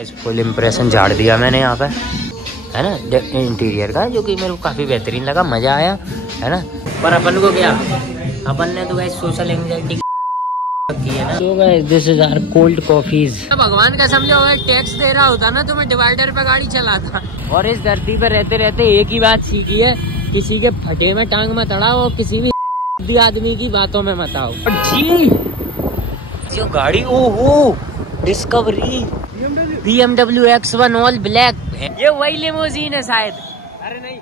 Guys full impression झाड़ दिया मैंने यहाँ पे, है ना, इंटीरियर का, जो कि मेरे को काफ़ी बेहतरीन लगा, मज़ा आया, है ना। पर अपन को क्या, अपन ने तो गाइस सोशल एंग्जाइटी की है ना। तो guys this is our cold coffees. भगवान का समझो टैक्स दे रहा होता ना तो मैं डिवाइडर पे गाड़ी चलाता। और इस धरती पे रहते रहते एक ही बात सीखी है, किसी के फटे में टांग मत अड़ाओ और किसी भी आदमी की बातों में मत आओ। जी जो गाड़ी, ओहो discovery BMW X1 all black, ये वही लिमोजीन है शायद। अरे नहीं,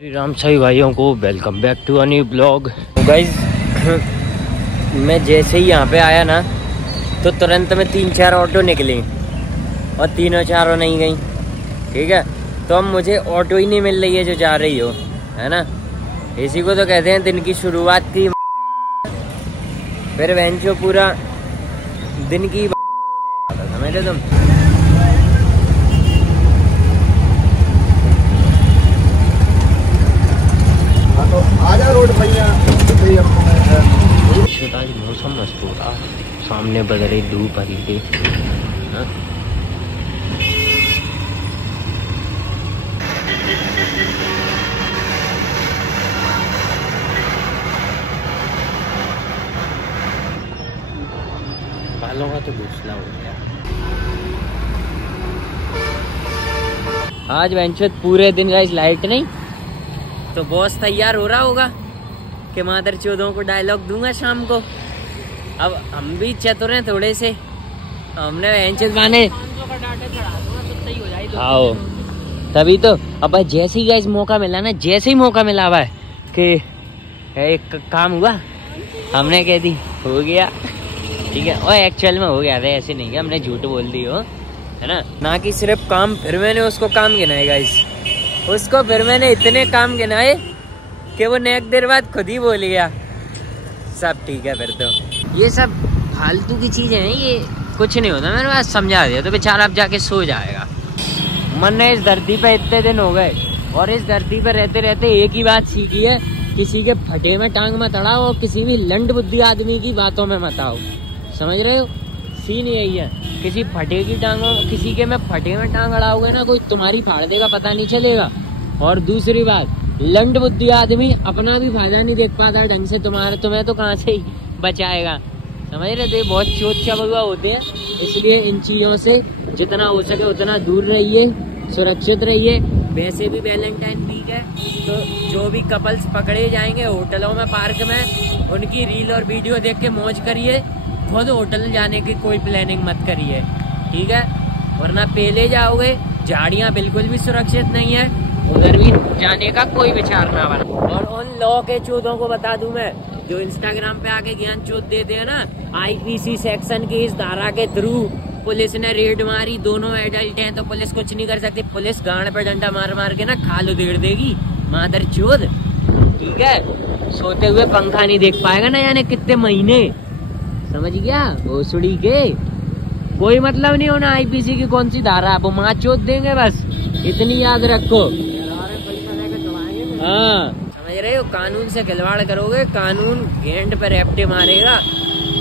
श्री राम सभी भाइयों को welcome back to a new blog. Guys मैं जैसे ही यहाँ पे आया ना तो तुरंत में 3-4 ऑटो निकली और तीनों चारों नहीं गई, ठीक है। तो अब मुझे ऑटो ही नहीं मिल रही है जो जा रही हो, है ना। इसी को तो कहते हैं दिन की शुरुआत की, फिर वेंचो पूरा दिन की समझे तुम। आजा रोड भैया। आज मौसम मस्त हो रहा, सामने बदले धूप हरी थी, बालों का तो घोंसला हो गया। आज वेंचर पूरे दिन गाइस लाइट नहीं, तो बॉस तैयार हो रहा होगा कि मादर चौधों को डायलॉग दूंगा शाम को। अब हम भी चतुर हैं थोड़े से, हमने वेंचर गाने आओ तभी तो। अब जैसे ही गाइस मौका मिला ना, जैसे ही मौका मिला हुआ है कि एक काम हुआ, हमने कह दी हो गया, ठीक है। और एक्चुअल में हो गया था, ऐसे नहीं कि हमने झूठ बोल दी हो, है ना। ना कि सिर्फ काम, फिर मैंने उसको काम गिनाए गाइस, उसको फिर मैंने इतने काम गिनाए कि वो नेक देर बाद खुद ही बोल गया सब ठीक है। फिर तो ये सब फालतू की चीजें हैं, ये कुछ नहीं होता, मैंने बस समझा दिया तो बेचारा अब जाके सो जाएगा। मन ने इस धरती पे इतने दिन हो गए और इस धरती पे रहते रहते एक ही बात सीखी है, किसी के फटे में टांग मत अड़ाओ और किसी भी लंड बुद्धि आदमी की बातों में मत आओ, समझ रहे हो। सीन यही है, किसी फटे की टांगों, किसी के में फटे में टांग अड़ाओगे ना, कोई तुम्हारी फाड़ देगा, पता नहीं चलेगा। और दूसरी बात, लंड बुद्धि आदमी अपना भी फायदा नहीं देख पाता ढंग से, तुम्हें तो कहाँ से ही बचाएगा, समझ रहे थे। बहुत चोट बगुआ होते हैं, इसलिए इन चीजों से जितना हो सके उतना दूर रहिए, सुरक्षित रहिए। वैसे भी वैलेंटाइन वीक है, तो जो भी कपल्स पकड़े जाएंगे होटलों में, पार्क में, उनकी रील और वीडियो देख के मौज करिए, खुद होटल जाने की कोई प्लानिंग मत करिए, ठीक है। वरना पहले जाओगे, झाड़ियाँ बिल्कुल भी सुरक्षित नहीं है, उधर भी जाने का कोई विचार ना बना। और उन लॉ के चौधों को बता दूं मैं, जो इंस्टाग्राम पे आके ज्ञान चौथ देते हैं ना, IPC सेक्शन की इस धारा के थ्रू पुलिस ने रेड मारी, दोनों एडल्ट हैं तो पुलिस कुछ नहीं कर सकती। पुलिस गाड़ पे डंडा मार मार के ना खाल उधेड़ देगी मादर चौध, ठीक है। सोते हुए पंखा नहीं देख पाएगा ना, यानी कितने महीने, समझ गया। भोसड़ी के कोई मतलब नहीं होना IPC की कौन सी धारा, वो माँ चौथ देंगे बस, इतनी याद रखो। हाँ समझ रहे हो, कानून से खिलवाड़ करोगे, कानून गेंड पर रेपटे मारेगा,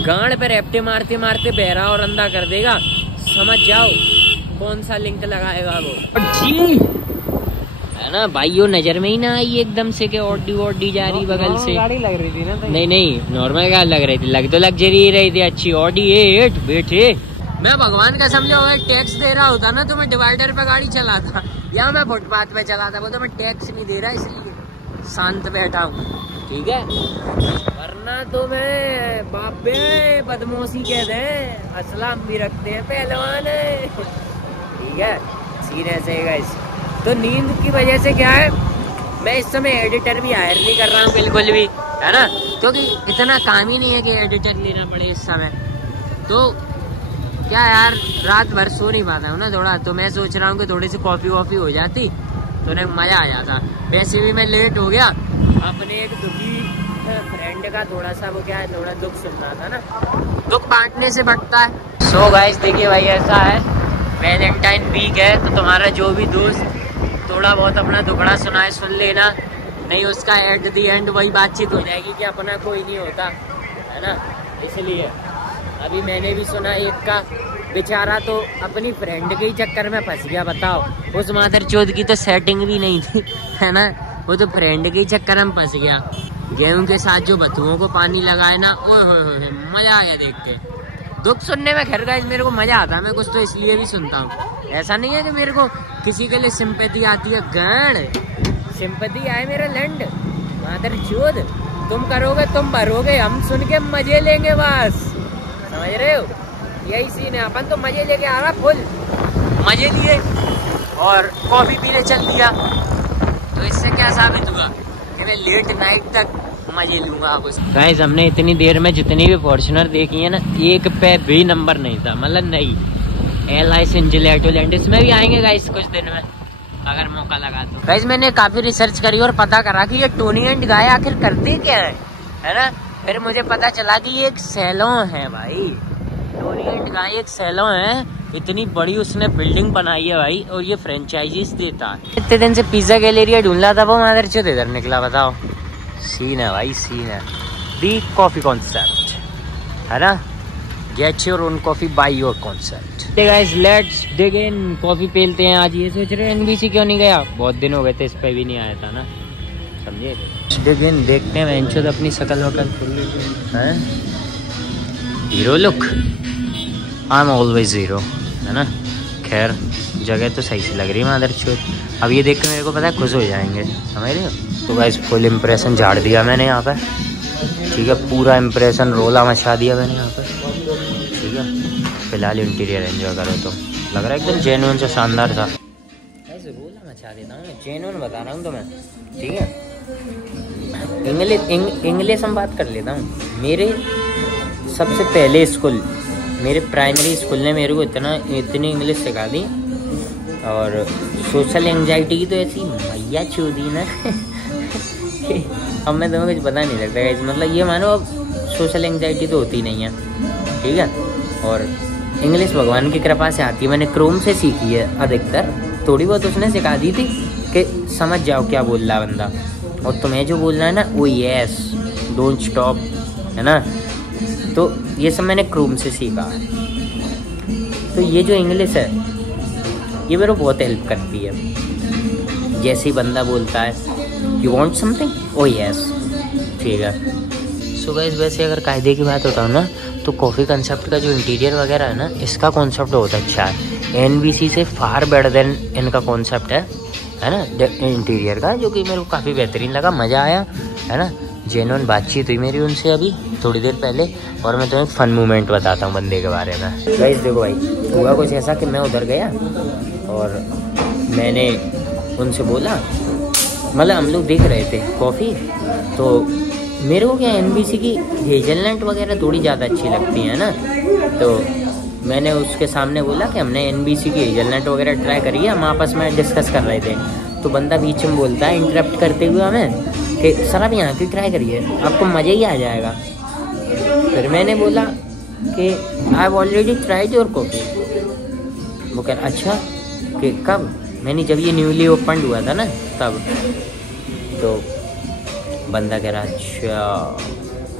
गांड पर रेपटे मारते मारते बहरा और अंधा कर देगा, समझ जाओ कौन सा लिंक लगाएगा वो। जी है ना भाइयों, नजर में ही ना आई एकदम से कि ऑडी जा रही बगल से, गाड़ी लग रही थी ना। नहीं नॉर्मल गाड़ी लग रही थी, लग तो लग्जरी रही थी, अच्छी ऑडी 8 बैठे। मैं भगवान का समझो टैक्स दे रहा होता ना तो मैं डिवाइडर पे गाड़ी चलाता, या मैं फुटपाथ पे चलाता, वो तो मैं टैक्स नहीं दे रहा इसलिए शांत बैठा हूँ, ठीक है। वरना तो मैं बापे बदमाशी कहते हैं, असलाम भी रखते हैं पहलवान है, ठीक है। सीन ऐसे है गाइस। तो नींद की वजह से क्या है, मैं इस समय एडिटर भी हायर नहीं कर रहा हूँ बिल्कुल भी, है ना, क्योंकि इतना काम ही नहीं है कि एडिटर लेना पड़े इस समय। तो क्या यार, रात भर सो नहीं पाता हूँ ना थोड़ा, तो मैं सोच रहा हूँ कि थोड़ी सी कॉफी वॉफी हो जाती तो उन्हें मजा आ जाता। वैसे भी मैं लेट हो गया, अपने एक दुखी फ्रेंड का थोड़ा सा वो क्या है, थोड़ा दुख सुन रहा था ना, दुख बांटने से बढ़ता है। सो गाइस देखिए भाई, ऐसा है वैलेंटाइन वीक है, तो तुम्हारा जो भी दोस्त थोड़ा बहुत अपना दुखड़ा सुनाए सुन लेना, नहीं उसका एट दी एंड वही बातचीत हो जाएगी कि अपना कोई नहीं होता, है ना। इसलिए अभी मैंने भी सुना एक का, बेचारा तो अपनी फ्रेंड के ही चक्कर में फंस गया। बताओ, उस मादर चौथ की तो सेटिंग भी नहीं थी, है ना, वो तो फ्रेंड के ही चक्कर में फंस गया। गेहूं के साथ जो बथुओं को पानी लगाए ना, ओए होए मजा आ गया देख के। दुख सुनने में खैर गाइस मेरे को मजा आता है, मैं कुछ तो इसलिए भी सुनता हूँ। ऐसा नहीं है कि मेरे को किसी के लिए सिंपैथी आती है, गण सिंपैथी आए मेरा लैंड मादर चौथ। तुम करोगे तुम भरोगे, हम सुन के मजे लेंगे बस, समझ रहे हो? यही सीन है। अपन तो मजे लेके आ रहा, फुल मजे लिए और कॉफी पीने चल दिया। तो इससे क्या साबित हुआ कि मैं लेट नाइट तक मजे लूंगा। गाइस हमने इतनी देर में जितनी भी फॉर्च्यूनर देखी है ना, एक पे भी नंबर नहीं था, मतलब नहीं। LI जिलेटोलैंड इसमें भी आएंगे गाइस कुछ दिन में अगर मौका लगा तो। गाइस मैंने काफी रिसर्च करी और पता करा कि ये टोनी एंड गाय आखिर करते क्या है ना। फिर मुझे पता चला कि ये एक सैलून है भाई। टोनी एंड गाय एक सैलून है, इतनी बड़ी उसने बिल्डिंग बनाई है भाई, और ये फ्रेंचाइजीज देता है। इतने दिन से पिज्जा गैलेरिया ढूंढ रहा था, वो मादर चौथ इधर निकला। बताओ, सीन है भाई, सीन है। दी कॉफी कॉन्सेप्ट है ना, get your own coffee by your concept. Guys let's dig in, coffee पेलते हैं आज। ये सोच रहे NBC क्यों नहीं गया, बहुत दिन हो गए थे, इस पे भी नहीं आया था ना, समझे। डिग इन, देखते हैं वेंचर अपनी शकल वकल है। Hero look, I am always hero, है ना। खैर जगह तो सही से लग रही है मादर चौथ। अब ये देख के मेरे को पता है खुश हो जाएंगे, समझ रहे हो। तो गाइस फुल इम्प्रेशन झाड़ दिया मैंने यहाँ पर, ठीक है। पूरा इम्प्रेशन रोला मचा दिया मैंने यहाँ पर, ठीक है। फिलहाल इंटीरियर एंजॉय करो। तो लग रहा है एकदम जेन्युइन से शानदार था। ऐसे रोला मचा देता हूँ, जेन्युइन बता रहा हूँ तुम्हें, ठीक है। इंग्लिश हम बात कर लेता हूँ। मेरे सबसे पहले स्कूल, मेरे प्राइमरी स्कूल ने मेरे को इतनी इंग्लिश सिखा दी। और सोशल एंजाइटी की तो ऐसी मैया चूदी ना अब मैं तुम्हें कुछ बता नहीं सकता। मतलब ये मानो अब सोशल एंजाइटी तो होती नहीं है, ठीक है। और इंग्लिश भगवान की कृपा से आती है, मैंने क्रोम से सीखी है अधिकतर। थोड़ी बहुत उसने सिखा दी थी कि समझ जाओ क्या बोल रहा बंदा, और तुम्हें जो बोलना है ना वो यस, डोंट स्टॉप, है ना। तो ये सब मैंने क्रोम से सीखा है। तो ये जो इंग्लिश है ये मेरे को बहुत हेल्प करती है। जैसे ही बंदा बोलता है you want something, O yes, ठीक है। सो गाइस वैसे अगर कायदे की बात होता है ना, तो कॉफ़ी कंसेप्ट का जो इंटीरियर वगैरह है ना, इसका कॉन्सेप्ट बहुत अच्छा है। NBC से फार बेटर देन इनका कॉन्सेप्ट है ना, इंटीरियर का, जो कि मेरे को काफ़ी बेहतरीन लगा, मज़ा आया, है ना। जेन्युइन बातचीत हुई मेरी उनसे अभी थोड़ी देर पहले। और मैं तुम्हें फन मोमेंट बताता हूँ बंदे के बारे में। गाइस देखो भाई, हुआ कुछ ऐसा कि मैं उधर गया और मैंने उनसे बोला, मतलब हम लोग देख रहे थे कॉफ़ी, तो मेरे को क्या NBC की हेजलनट वगैरह थोड़ी ज़्यादा अच्छी लगती है ना। तो मैंने उसके सामने बोला कि हमने NBC की हेजलनट वगैरह ट्राई करी है, हम आपस में डिस्कस कर रहे थे। तो बंदा बीच में बोलता है इंटरप्ट करते हुए हमें कि सर आप यहाँ की ट्राई करिए, आपको मज़ा ही आ जाएगा। फिर मैंने बोला कि I have already tried your coffee. वो कह अच्छा कि कब, मैंने जब ये न्यूली ओपन हुआ था ना तब। तो बंदा कह रहा अच्छा,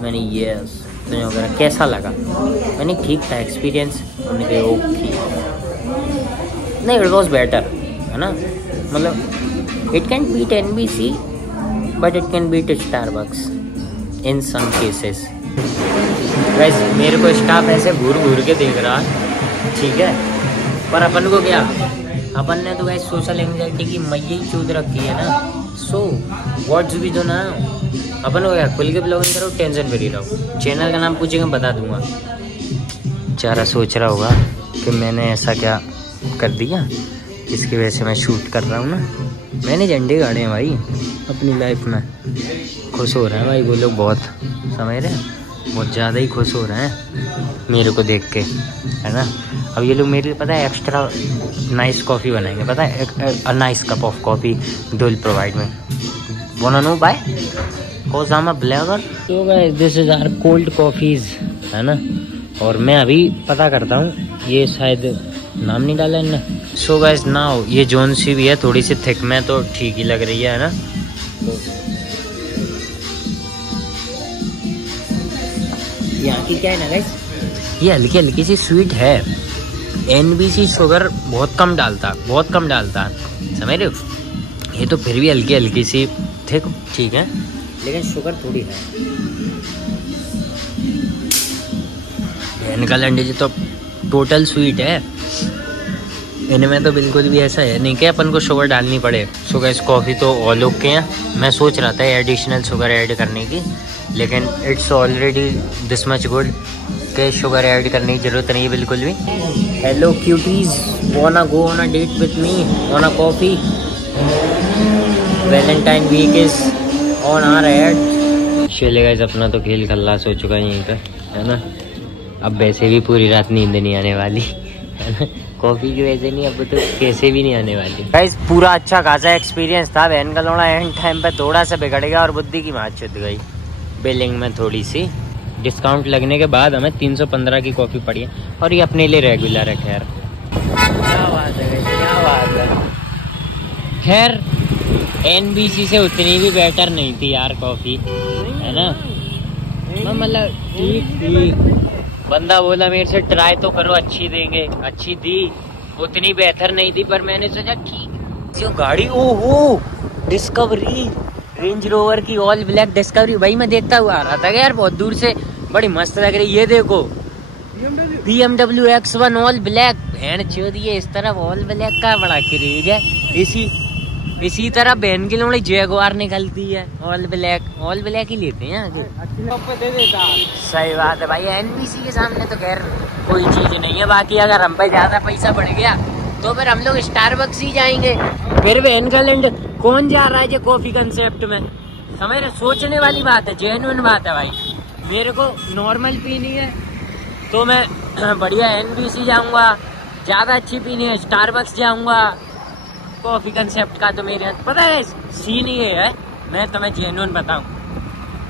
मैंने यस वगैरह कैसा लगा, मैंने ठीक था एक्सपीरियंस, मैंने कहा ओके, नहीं इट वॉज बेटर, है ना। मतलब it can beat NBC but it can beat Starbucks in some cases. वैसे मेरे को स्टाफ ऐसे घूर घूर के देख रहा, ठीक है, पर अपन को क्या, अपन ने तो वैसे सोशल एंजाइटी की मैया ही चूद रखी है ना। सो व्हाट्स भी तो ना, अपन को क्या खुल के ब्लॉगिंग करो, टेंशन फ्री रहो। चैनल का नाम पूछेंगे बता दूंगा। बेचारा सोच रहा होगा कि मैंने ऐसा क्या कर दिया इसकी वजह से मैं शूट कर रहा हूँ ना। मैंने झंडे गाड़े हैं भाई अपनी लाइफ में। खुश हो रहे हैं भाई वो लोग बहुत, समझ रहे हैं, बहुत ज़्यादा ही खुश हो रहे हैं मेरे को देख के, है ना। अब ये लोग मेरे लिए पता है एक्स्ट्रा नाइस कॉफ़ी बनाएंगे, पता है, a nice cup of coffee they will provide me. Want no buy because I am a blogger. तो guys this is our cold coffees, है ना। और मैं अभी पता करता हूँ, ये शायद नाम नहीं डाला इनने। सो गाइस नाउ ये जोन सी भी है थोड़ी सी थिक में, तो ठीक ही लग रही है ना। तो यहाँ की क्या है ना गाइस, ये हल्की हल्की सी स्वीट है, NBC शुगर बहुत कम डालता, बहुत कम डालता, समझ रहे हो। ये तो फिर भी हल्की हल्की सी ठीक है, लेकिन शुगर थोड़ी है। एनकालैंड तो टोटल स्वीट है, इनमें तो बिल्कुल भी ऐसा है नहीं कि अपन को शुगर डालनी पड़े। सो गाइस कॉफ़ी तो ऑल ओके है। मैं सोच रहा था एडिशनल शुगर ऐड करने की, लेकिन it's already this much good के शुगर ऐड करने की ज़रूरत नहीं है बिल्कुल भी। Hello cuties, wanna go on a date with me on a coffee. Valentine week is on our head. चले गाइस अपना तो खेल खल्लास हो चुका है यहीं पे, है ना। अब वैसे भी पूरी रात नींद नहीं आने वाली, है ना। कॉफ़ी की वजह नहीं, अब तो कैसे भी नहीं आने वाली। गाइस पूरा अच्छा खासा एक्सपीरियंस था। बहन का लौड़ा एंड टाइम पे थोड़ा सा बिगड़ गया और बुद्धि की मात चुद गई बिलिंग में। थोड़ी सी डिस्काउंट लगने के बाद हमें 315 की कॉफ़ी पड़ी है, और ये अपने लिए रेगुलर है। खैर क्या बात है, क्या बात है। खैर NBC से उतनी भी बेटर नहीं थी यार कॉफ़ी, है ना। मतलब ठीक। बंदा बोला मेरे से ट्राई तो करो, अच्छी देंगे, अच्छी दी। उतनी बेहतर नहीं थी, पर मैंने सोचा ठीक। जो गाड़ी, ओहो डिस्कवरी, रेंज रोवर की ऑल ब्लैक डिस्कवरी। भाई मैं देखता हुआ आ रहा था यार बहुत दूर से, बड़ी मस्त लग रही। ये देखो BMW X1 ऑल ब्लैक। बहन चोद ये इस तरफ ऑल ब्लैक का बड़ा क्रेज है। इसी तरह बहन की लोड़ी जैगुआर निकलती है ऑल ब्लैक ही लेते हैं आगे। दे देता। सही बात है भाई, NBC के सामने तो खैर कोई चीज नहीं है। बाकी अगर हम पे ज्यादा पैसा बढ़ गया तो फिर हम लोग स्टारबक्स ही जाएंगे। फिर भी एनकालैंड कौन जा रहा है जो कॉफी कंसेप्ट में, समझ रहे। सोचने वाली बात है, जेन्युइन बात है भाई। मेरे को नॉर्मल पीनी है तो मैं बढ़िया NBC जाऊंगा, ज्यादा अच्छी पीनी है स्टारबक्स जाऊंगा। कॉफी कंसेप्ट का तो मेरे पता है सीन ये है, मैं तुम्हें जेन्युइन बताऊं,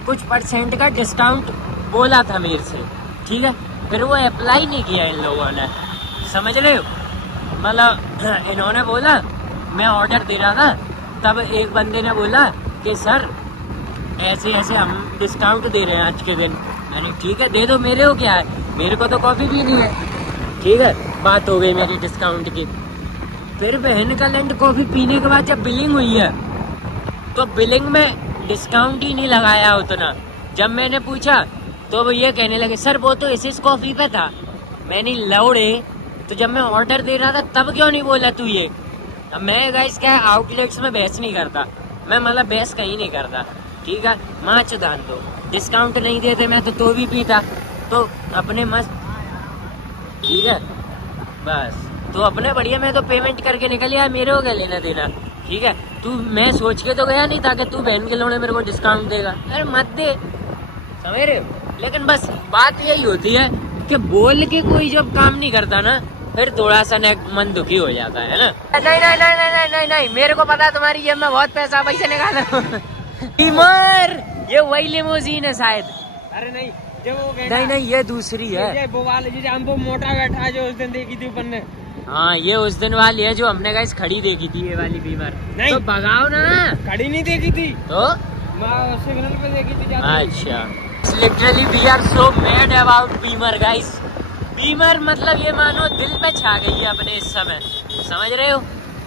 कुछ % का डिस्काउंट बोला था मेरे से, ठीक है। फिर वो अप्लाई नहीं किया इन लोगों ने, समझ रहे हो। मतलब इन्होंने बोला, मैं ऑर्डर दे रहा था, तब एक बंदे ने बोला कि सर ऐसे ऐसे हम डिस्काउंट दे रहे हैं आज के दिन। मैंने ठीक है दे दो, मेरे को क्या है, मेरे को तो कॉफी पीनी है, ठीक है। बात हो गई मेरी डिस्काउंट की। फिर एनकालैंड कॉफी पीने के बाद जब बिलिंग हुई है तो बिलिंग में डिस्काउंट ही नहीं लगाया उतना। जब मैंने पूछा तो वो ये कहने लगे सर वो तो इस कॉफी पे था। मैंने लौड़े, तो जब मैं ऑर्डर दे रहा था तब क्यों नहीं बोला तू ये। अब मैं गाइस क्या आउटलेट्स में बहस नहीं करता, मैं मतलब बहस कहीं नहीं करता, ठीक है। माँ चुदान दो, डिस्काउंट नहीं देते मैं तो भी पीता, तो अपने मस्त, ठीक है बस। तो अपने बढ़िया, मैं तो पेमेंट करके निकल आया, मेरे को क्या लेना देना, ठीक है। तू मैं सोच के तो गया नहीं था कि तू बहन के लोने मेरे को डिस्काउंट देगा, अरे मत दे, समझ रहे हो। लेकिन बस बात यही होती है कि बोल के कोई जब काम नहीं करता ना, फिर थोड़ा सा मन दुखी हो जाता है ना। नहीं नहीं नहीं नहीं नहीं नहीं, मेरे को पता है तुम्हारी जेब में बहुत पैसा निकाला। बीमर, ये वही लिमोजीन है शायद। अरे नहीं, नहीं ये दूसरी है। वो वाली हमको मोटा बैठा जो उस दिन देखी थी ऊपर ने। हाँ ये उस दिन वाली है जो हमने गाइस खड़ी देखी थी, ये वाली बीमर। नहीं तो भगाओ ना, खड़ी नहीं देखी थी तो सिग्नल पे देखी थी। अच्छा literally we are so mad about beamer guys. Beamer मतलब ये मानो दिल पे छा गई है अपने इस समय, समझ रहे हो।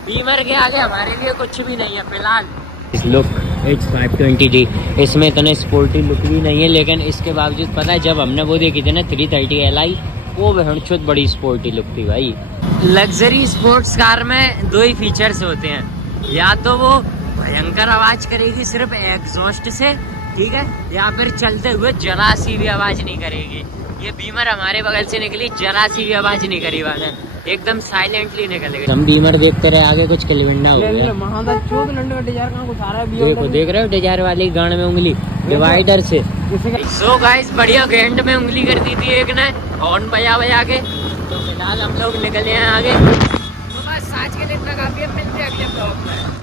बीमर के आगे हमारे लिए कुछ भी नहीं है फिलहाल। इस लुक इट्स 520D, इसमें इतना स्पोर्टी लुक भी नहीं है, लेकिन इसके बावजूद पता है जब हमने वो देखी थी ना 330 Li, वो बहुत बड़ी स्पोर्टी लुक थी भाई। लग्जरी स्पोर्ट्स कार में दो ही फीचर्स होते हैं, या तो वो भयंकर आवाज करेगी सिर्फ एग्जॉस्ट से, ठीक है, या फिर चलते हुए जरा सी भी आवाज नहीं करेगी। ये बीमर हमारे बगल से निकली, जरा सी भी आवाज नहीं करी वाले, एकदम साइलेंटली निकल गई। हम बीमर देखते रहे, आगे कुछ किलविंडा हो गया। देखो देख रहे हो डिजायर वाली गाड़ में उंगली डिवाइडर से। सो गाइस बढ़िया गेंड में उंगली कर दी थी एक ने, हॉर्न बजा के। तो फिलहाल हम लोग निकले हैं आगे। तो बस आज के लिए इतना काफी है, मिलते हैं अगले ब्लॉग में।